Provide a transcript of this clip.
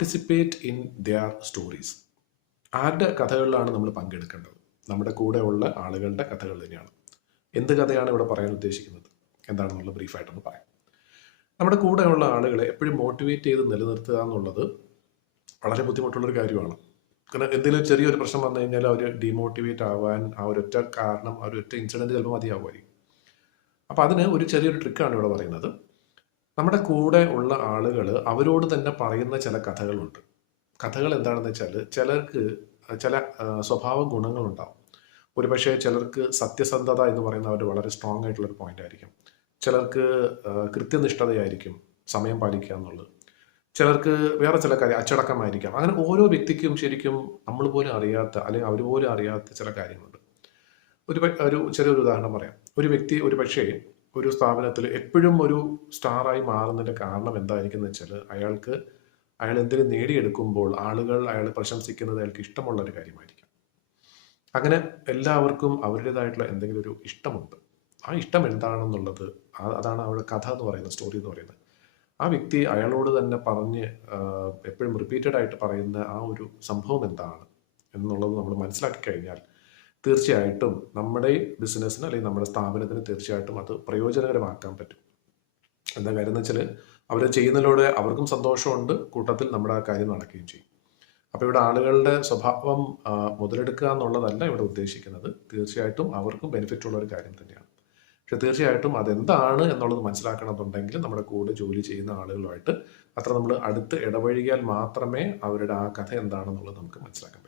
Participate in their stories. ആരുടെ കഥകളിലാണ് നമ്മൾ പങ്കെടുക്കേണ്ടത്? നമ്മുടെ കൂടെയുള്ള ആളുകളുടെ കഥകൾ തന്നെയാണ്. എന്ത് കഥയാണ് ഇവിടെ പറയാൻ ഉദ്ദേശിക്കുന്നത് എന്താണെന്നുള്ള ബ്രീഫായിട്ടൊന്ന് പറയാം. നമ്മുടെ കൂടെയുള്ള ആളുകളെ എപ്പോഴും മോട്ടിവേറ്റ് ചെയ്ത് നിലനിർത്തുക എന്നുള്ളത് വളരെ ബുദ്ധിമുട്ടുള്ളൊരു കാര്യമാണ്. കാരണം എന്തെങ്കിലും ചെറിയൊരു പ്രശ്നം വന്നു കഴിഞ്ഞാൽ അവർ ഡീമോട്ടിവേറ്റ് ആവാൻ ആ ഒരൊറ്റ കാരണം, ആ ഒരൊറ്റ ഇൻസിഡൻറ്റ് ചിലപ്പോൾ മതിയാവുമായിരിക്കും. അപ്പോൾ അതിന് ഒരു ചെറിയൊരു ട്രിക്കാണ് ഇവിടെ പറയുന്നത്. നമ്മുടെ കൂടെ ഉള്ള ആളുകൾ അവരോട് തന്നെ പറയുന്ന ചില കഥകളുണ്ട്. കഥകൾ എന്താണെന്ന് വെച്ചാൽ ചിലർക്ക് ചില സ്വഭാവ ഗുണങ്ങളുണ്ടാവും. ഒരുപക്ഷെ ചിലർക്ക് സത്യസന്ധത എന്ന് പറയുന്ന അവർ വളരെ സ്ട്രോങ് ആയിട്ടുള്ളൊരു പോയിന്റ് ആയിരിക്കും. ചിലർക്ക് കൃത്യനിഷ്ഠതയായിരിക്കും, സമയം പാലിക്കുക എന്നുള്ളത്. ചിലർക്ക് വേറെ ചില കാര്യം അച്ചടക്കമായിരിക്കാം. അങ്ങനെ ഓരോ വ്യക്തിക്കും ശരിക്കും നമ്മൾ പോലും അറിയാത്ത അല്ലെങ്കിൽ അവർ പോലും അറിയാത്ത ചില കാര്യങ്ങളുണ്ട്. ഒരു ചെറിയൊരു ഉദാഹരണം പറയാം. ഒരു വ്യക്തി ഒരു പക്ഷേ ഒരു സ്ഥാപനത്തിൽ എപ്പോഴും ഒരു സ്റ്റാറായി മാറുന്നതിൻ്റെ കാരണം എന്തായിരിക്കും എന്ന് വെച്ചാൽ അയാൾ എന്തെങ്കിലും നേടിയെടുക്കുമ്പോൾ ആളുകൾ അയാളെ പ്രശംസിക്കുന്നത് അയാൾക്ക് ഇഷ്ടമുള്ള ഒരു കാര്യമായിരിക്കും. അങ്ങനെ എല്ലാവർക്കും അവരുടേതായിട്ടുള്ള എന്തെങ്കിലും ഒരു ഇഷ്ടമുണ്ട്. ആ ഇഷ്ടം എന്താണെന്നുള്ളത് അതാണ് അവരുടെ കഥ എന്ന് പറയുന്നത്, സ്റ്റോറി എന്ന് പറയുന്നത്. ആ വ്യക്തി അയാളോട് തന്നെ പറഞ്ഞ് എപ്പോഴും റിപ്പീറ്റഡ് ആയിട്ട് പറയുന്ന ആ ഒരു സംഭവം എന്താണ് എന്നുള്ളത് നമ്മൾ മനസ്സിലാക്കി കഴിഞ്ഞാൽ തീർച്ചയായിട്ടും നമ്മുടെ ബിസിനസ്സിന് അല്ലെങ്കിൽ നമ്മുടെ സ്ഥാപനത്തിന് തീർച്ചയായിട്ടും അത് പ്രയോജനകരമാക്കാൻ പറ്റും. എന്താ കാര്യം എന്ന് വെച്ചാൽ അവർ ചെയ്യുന്നതിലൂടെ അവർക്കും സന്തോഷമുണ്ട്, കൂട്ടത്തിൽ നമ്മുടെ ആ കാര്യം നടക്കുകയും ചെയ്യും. അപ്പോൾ ഇവിടെ ആളുകളുടെ സ്വഭാവം മുതലെടുക്കുക എന്നുള്ളതല്ല ഇവിടെ ഉദ്ദേശിക്കുന്നത്. തീർച്ചയായിട്ടും അവർക്കും ബെനിഫിറ്റ് ഉള്ള ഒരു കാര്യം തന്നെയാണ്. പക്ഷെ തീർച്ചയായിട്ടും അതെന്താണ് എന്നുള്ളത് മനസ്സിലാക്കണമെന്നുണ്ടെങ്കിൽ നമ്മുടെ കൂടെ ജോലി ചെയ്യുന്ന ആളുകളുമായിട്ട് അത്ര നമ്മൾ അടുത്ത് ഇടപഴകിയാൽ മാത്രമേ അവരുടെ ആ കഥ എന്താണെന്നുള്ളത് നമുക്ക് മനസ്സിലാക്കാൻ പറ്റും.